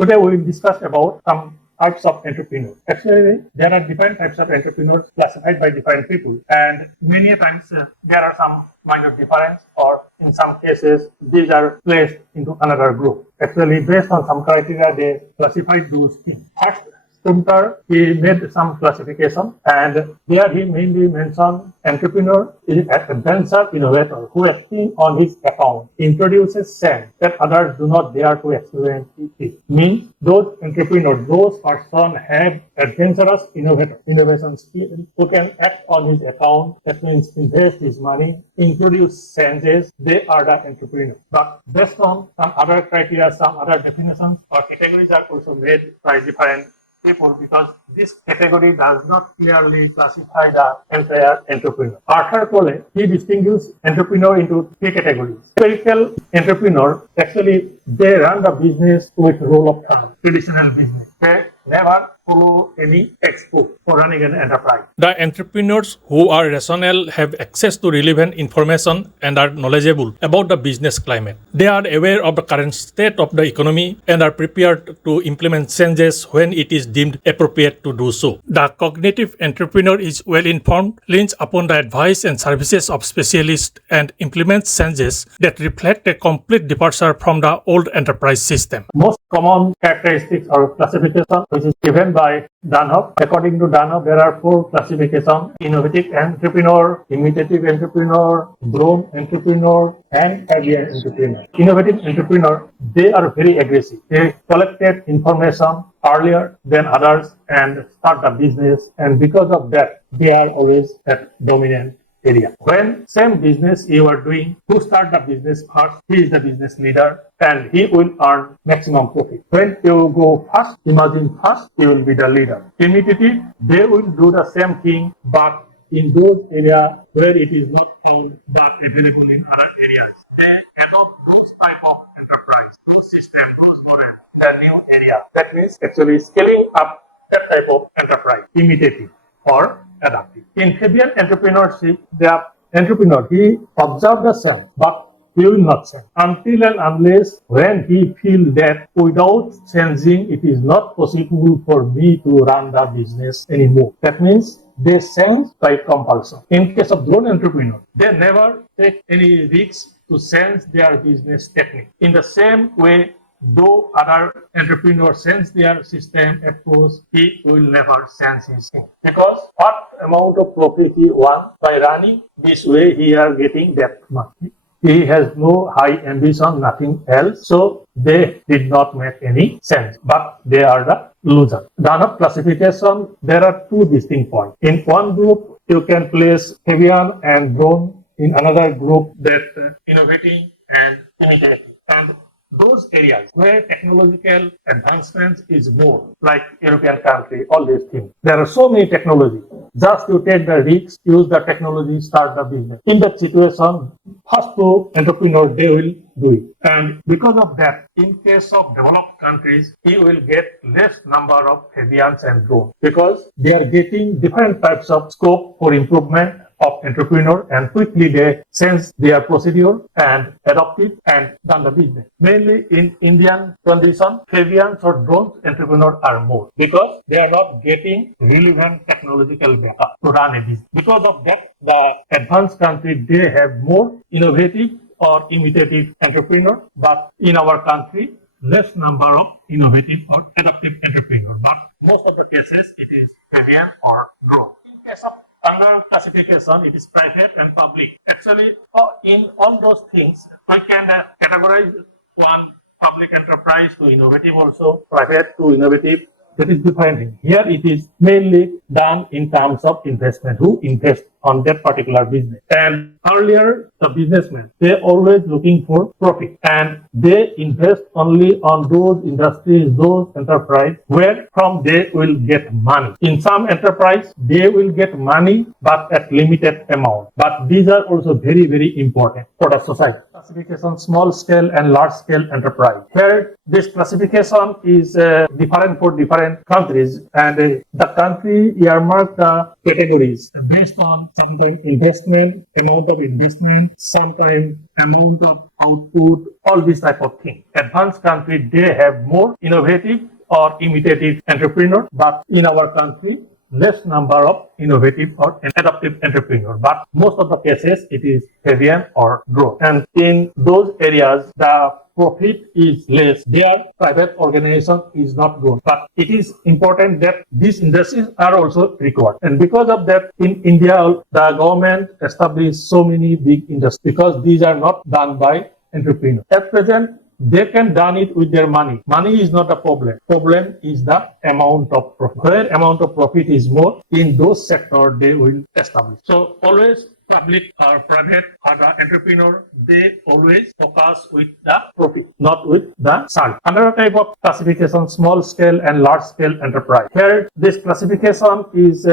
Today we will discuss about some types of entrepreneurs. Actually, there are different types of entrepreneurs classified by different people, and many times there are some minor difference, or in some cases these are placed into another group. Actually, based on some criteria, they classified those things. First, Stumter, he made some classification, and here he mainly mentioned entrepreneur is an adventure innovator who, acting on his account, introduces sense that others do not dare to experience it. Means those entrepreneurs, those persons have adventurous innovation skill who can act on his account. That means invest his money, introduce changes. They are the entrepreneur. But based on some other criteria, some other definitions or categories are also made by different people, because this category does not clearly classify the entire entrepreneur. Arthur Cole, he distinguishes entrepreneur into three categories. Typical entrepreneur, actually they run the business with rule of thumb, traditional business. They never follow any textbook for running an enterprise. The entrepreneurs who are rational have access to relevant information and are knowledgeable about the business climate. They are aware of the current state of the economy and are prepared to implement changes when it is deemed appropriate to do so. The cognitive entrepreneur is well informed, leans upon the advice and services of specialists, and implements changes that reflect a complete departure from the old enterprise system. Most common characteristics or classification which is given by Dunlop. According to Dunlop, there are four classifications: innovative entrepreneur, imitative entrepreneur, grown entrepreneur, and earlier entrepreneur. Innovative entrepreneur, they are very aggressive. They collected information earlier than others and start the business, and because of that, they are always at dominant area. When same business you are doing, who start the business first, he is the business leader and he will earn maximum profit. When you go first, imagine first, you will be the leader. Imitative, they will do the same thing, but in those areas where it is not found but available in other areas. They adopt those type of enterprise, those system, those model, a new area. That means actually scaling up that type of enterprise, imitative or adaptive. In Fabian entrepreneurship, the entrepreneur, he observes the same, but he will not change until and unless when he feels that without changing, it is not possible for me to run the business anymore. That means they change by compulsion. In case of drone entrepreneur, they never take any risks to change their business technique. In the same way, though other entrepreneurs change their system approach, he will never change his thing. Because what amount of profit he wants by running this way, he is getting that much. He has no high ambition, nothing else. So they did not make any sense, but they are the loser. Dunlop classification, there are two distinct points. In one group, you can place Fabian and Drone. In another group, that innovating and imitating. And those areas where technological advancement is more, like European country, all these things. There are so many technologies. Just you take the risks, use the technology, start the business. In that situation, first two entrepreneurs, they will do it. And because of that, in case of developed countries, you will get less number of Fabians and drones, because they are getting different types of scope for improvement of entrepreneur, and quickly they change their procedure and adopt it and done the business. Mainly in Indian condition, Fabians or drones entrepreneurs are more, because they are not getting relevant technological backup to run a business. Because of that, the advanced country, they have more innovative or imitative entrepreneur, but in our country, less number of innovative or adaptive entrepreneur. But most of the cases, it is Fabian or drone. In case of under classification, it is private and public. Actually, in all those things, we can categorize one public enterprise to innovative, also private to innovative. That is different. Here it is mainly done in terms of investment, who invest on that particular business. And earlier, the businessmen, they always looking for profit, and they invest only on those industries, those enterprise where from they will get money. In some enterprise, they will get money, but at limited amount. But these are also very, very important for the society. classification small scale and large scale enterprise, where this classification is different for different countries, and the country earmark the categories based on sometimes investment, amount of investment, sometimes amount of output, all this type of thing. Advanced country, they have more innovative or imitative entrepreneur, but in our country less number of innovative or adaptive entrepreneur, but most of the cases it is heavier or growth. And in those areas, the profit is less. Their private organization is not good. But it is important that these industries are also required. And because of that, in India, the government established so many big industries because these are not done by entrepreneurs. At present, they can done it with their money. Money is not a problem. Problem is the amount of profit. Where amount of profit is more, in those sectors they will establish. So always public or private or the entrepreneur, they always focus with the profit, not with the service. Another type of classification, small scale and large scale enterprise, where this classification is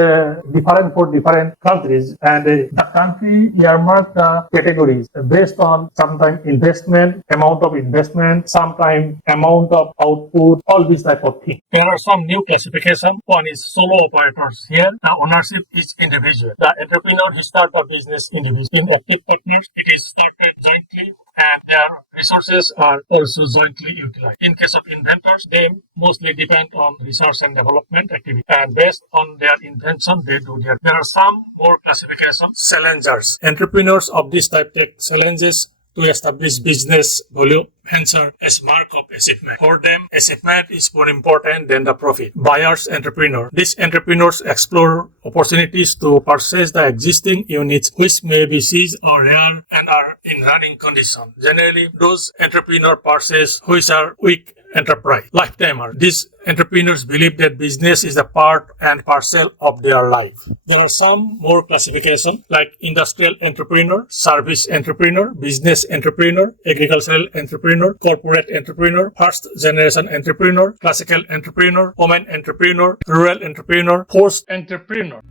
different for different countries, and the country earmark the categories based on sometimes investment, amount of investment, sometimes amount of output, all this type of thing. There are some new classification. One is solo operators. Here, the ownership is individual. The entrepreneur, he start a business individual. In active partners, it is started jointly and their resources are also jointly utilized. In case of inventors, they mostly depend on research and development activity, and based on their invention, they do their. There are some more classifications. Challengers. Entrepreneurs of this type take challenges to establish business volume venture as mark of achievement. For them, achievement is more important than the profit. Buyers entrepreneur. These entrepreneurs explore opportunities to purchase the existing units which may be seized or rare and are in running condition. Generally, those entrepreneur purchase which are weak enterprise. Lifetimer. These entrepreneurs believe that business is a part and parcel of their life. There are some more classification like industrial entrepreneur, service entrepreneur, business entrepreneur, agricultural entrepreneur, corporate entrepreneur, first generation entrepreneur, classical entrepreneur, woman entrepreneur, rural entrepreneur, forced entrepreneur.